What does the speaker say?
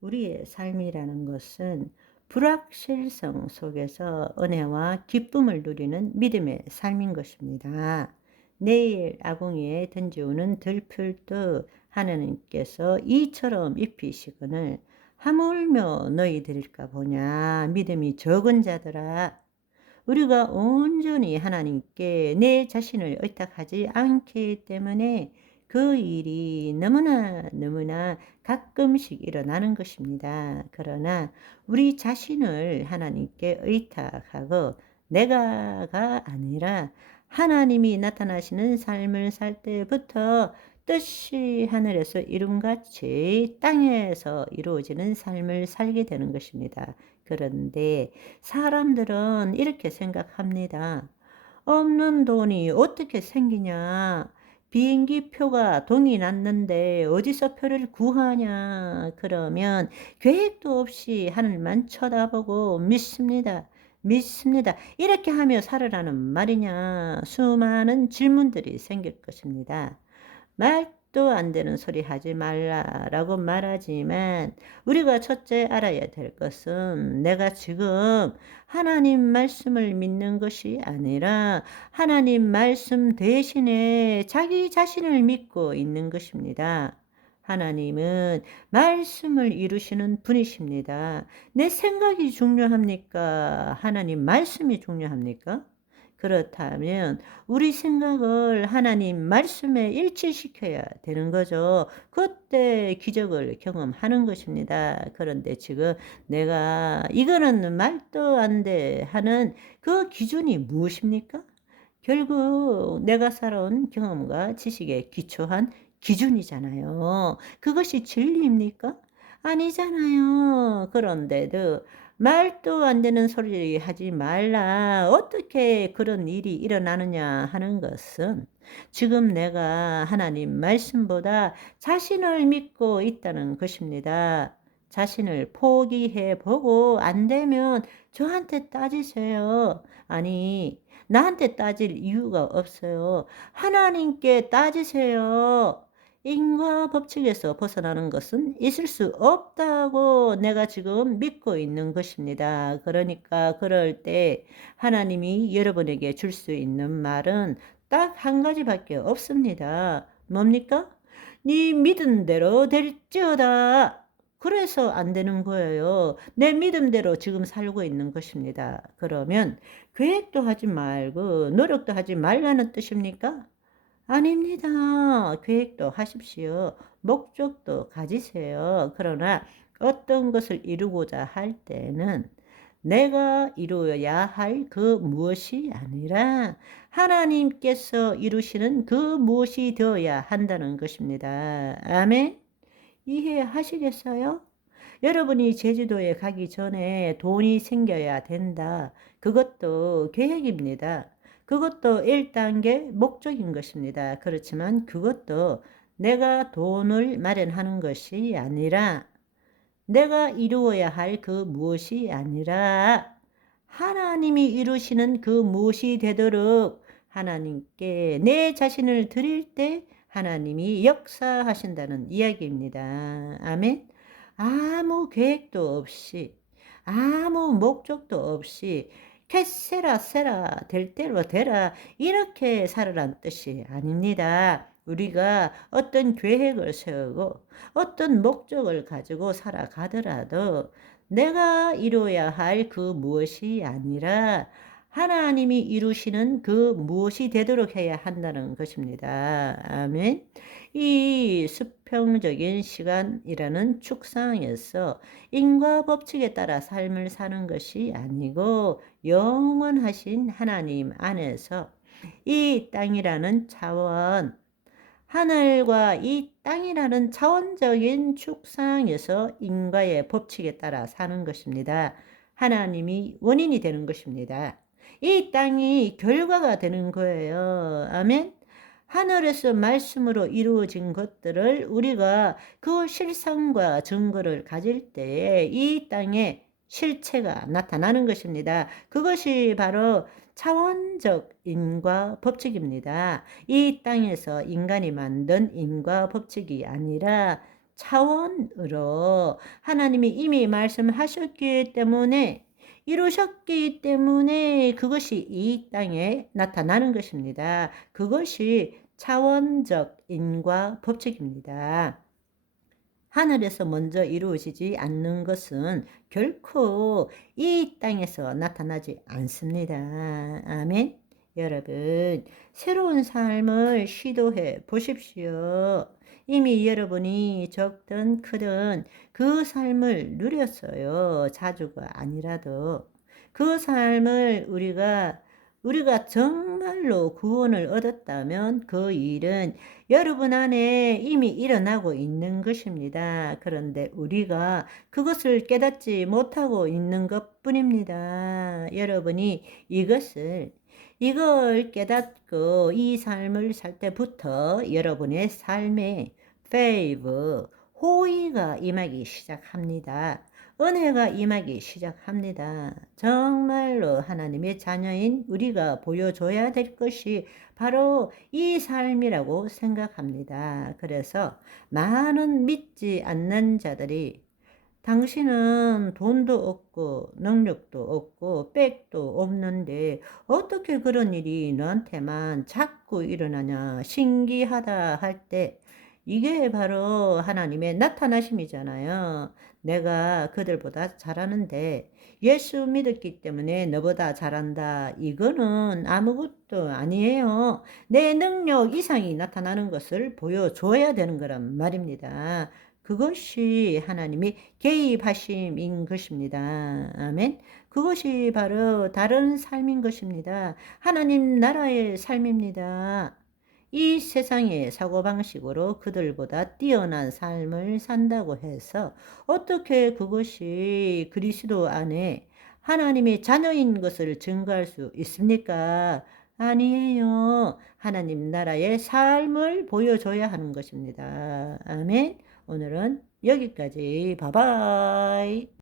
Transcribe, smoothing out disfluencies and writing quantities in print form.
우리의 삶이라는 것은 불확실성 속에서 은혜와 기쁨을 누리는 믿음의 삶인 것입니다. 내일 아궁이에 던지우는 들풀도 하나님께서 이처럼 입히시거늘 하물며 너희들일까 보냐. 믿음이 적은 자들아, 우리가 온전히 하나님께 내 자신을 의탁하지 않기 때문에 그 일이 너무나 가끔씩 일어나는 것입니다. 그러나 우리 자신을 하나님께 의탁하고 내가가 아니라 하나님이 나타나시는 삶을 살 때부터 뜻이 하늘에서 이룬같이 땅에서 이루어지는 삶을 살게 되는 것입니다. 그런데 사람들은 이렇게 생각합니다. 없는 돈이 어떻게 생기냐? 비행기 표가 동이 났는데 어디서 표를 구하냐? 그러면 계획도 없이 하늘만 쳐다보고 믿습니다. 믿습니다. 이렇게 하며 살으라는 말이냐? 수많은 질문들이 생길 것입니다. 말도 안 되는 소리 하지 말라라고 말하지만 우리가 첫째 알아야 될 것은 내가 지금 하나님 말씀을 믿는 것이 아니라 하나님 말씀 대신에 자기 자신을 믿고 있는 것입니다. 하나님은 말씀을 이루시는 분이십니다. 내 생각이 중요합니까? 하나님 말씀이 중요합니까? 그렇다면 우리 생각을 하나님 말씀에 일치시켜야 되는 거죠. 그때 기적을 경험하는 것입니다. 그런데 지금 내가 이거는 말도 안 돼 하는 그 기준이 무엇입니까? 결국 내가 살아온 경험과 지식에 기초한 기준이잖아요. 그것이 진리입니까? 아니잖아요. 그런데도 말도 안 되는 소리 하지 말라. 어떻게 그런 일이 일어나느냐 하는 것은 지금 내가 하나님 말씀보다 자신을 믿고 있다는 것입니다. 자신을 포기해 보고 안 되면 저한테 따지세요. 아니, 나한테 따질 이유가 없어요. 하나님께 따지세요. 인과 법칙에서 벗어나는 것은 있을 수 없다고 내가 지금 믿고 있는 것입니다. 그러니까 그럴 때 하나님이 여러분에게 줄 수 있는 말은 딱 한 가지밖에 없습니다. 뭡니까? 네 믿은 대로 될지어다. 그래서 안 되는 거예요. 내 믿음대로 지금 살고 있는 것입니다. 그러면 계획도 하지 말고 노력도 하지 말라는 뜻입니까? 아닙니다. 계획도 하십시오. 목적도 가지세요. 그러나 어떤 것을 이루고자 할 때는 내가 이루어야 할 그 무엇이 아니라 하나님께서 이루시는 그 무엇이 되어야 한다는 것입니다. 아멘. 이해하시겠어요? 여러분이 제주도에 가기 전에 돈이 생겨야 된다. 그것도 계획입니다. 그것도 1단계 목적인 것입니다. 그렇지만 그것도 내가 돈을 마련하는 것이 아니라 내가 이루어야 할 그 무엇이 아니라 하나님이 이루시는 그 무엇이 되도록 하나님께 내 자신을 드릴 때 하나님이 역사하신다는 이야기입니다. 아멘. 아무 계획도 없이 아무 목적도 없이 캐세라 세라 될 대로 되라 이렇게 살으란 뜻이 아닙니다. 우리가 어떤 계획을 세우고 어떤 목적을 가지고 살아가더라도 내가 이루어야 할 그 무엇이 아니라 하나님이 이루시는 그 무엇이 되도록 해야 한다는 것입니다. 아멘. 이 수평적인 시간이라는 축상에서 인과 법칙에 따라 삶을 사는 것이 아니고 영원하신 하나님 안에서 이 땅이라는 차원, 하늘과 이 땅이라는 차원적인 축상에서 인과의 법칙에 따라 사는 것입니다. 하나님이 원인이 되는 것입니다. 이 땅이 결과가 되는 거예요. 아멘. 하늘에서 말씀으로 이루어진 것들을 우리가 그 실상과 증거를 가질 때에 이 땅에 실체가 나타나는 것입니다. 그것이 바로 차원적 인과 법칙입니다. 이 땅에서 인간이 만든 인과 법칙이 아니라 차원으로 하나님이 이미 말씀하셨기 때문에 이루셨기 때문에 그것이 이 땅에 나타나는 것입니다. 그것이 차원적 인과 법칙입니다. 하늘에서 먼저 이루어지지 않는 것은 결코 이 땅에서 나타나지 않습니다. 아멘. 여러분, 새로운 삶을 시도해 보십시오. 이미 여러분이 적든 크든 그 삶을 누렸어요. 자주가 아니라도. 그 삶을 우리가 정말로 구원을 얻었다면 그 일은 여러분 안에 이미 일어나고 있는 것입니다. 그런데 우리가 그것을 깨닫지 못하고 있는 것 뿐입니다. 여러분이 이걸 깨닫고 이 삶을 살 때부터 여러분의 삶에 favor, 호의가 임하기 시작합니다. 은혜가 임하기 시작합니다. 정말로 하나님의 자녀인 우리가 보여줘야 될 것이 바로 이 삶이라고 생각합니다. 그래서 많은 믿지 않는 자들이 당신은 돈도 없고 능력도 없고 백도 없는데 어떻게 그런 일이 너한테만 자꾸 일어나냐 신기하다 할 때 이게 바로 하나님의 나타나심이잖아요. 내가 그들보다 잘하는데 예수 믿었기 때문에 너보다 잘한다. 이거는 아무것도 아니에요. 내 능력 이상이 나타나는 것을 보여줘야 되는 거란 말입니다. 그것이 하나님이 개입하심인 것입니다. 아멘. 그것이 바로 다른 삶인 것입니다. 하나님 나라의 삶입니다. 이 세상의 사고방식으로 그들보다 뛰어난 삶을 산다고 해서 어떻게 그것이 그리스도 안에 하나님의 자녀인 것을 증거할 수 있습니까? 아니에요. 하나님 나라의 삶을 보여줘야 하는 것입니다. 아멘. 오늘은 여기까지. 바이바이.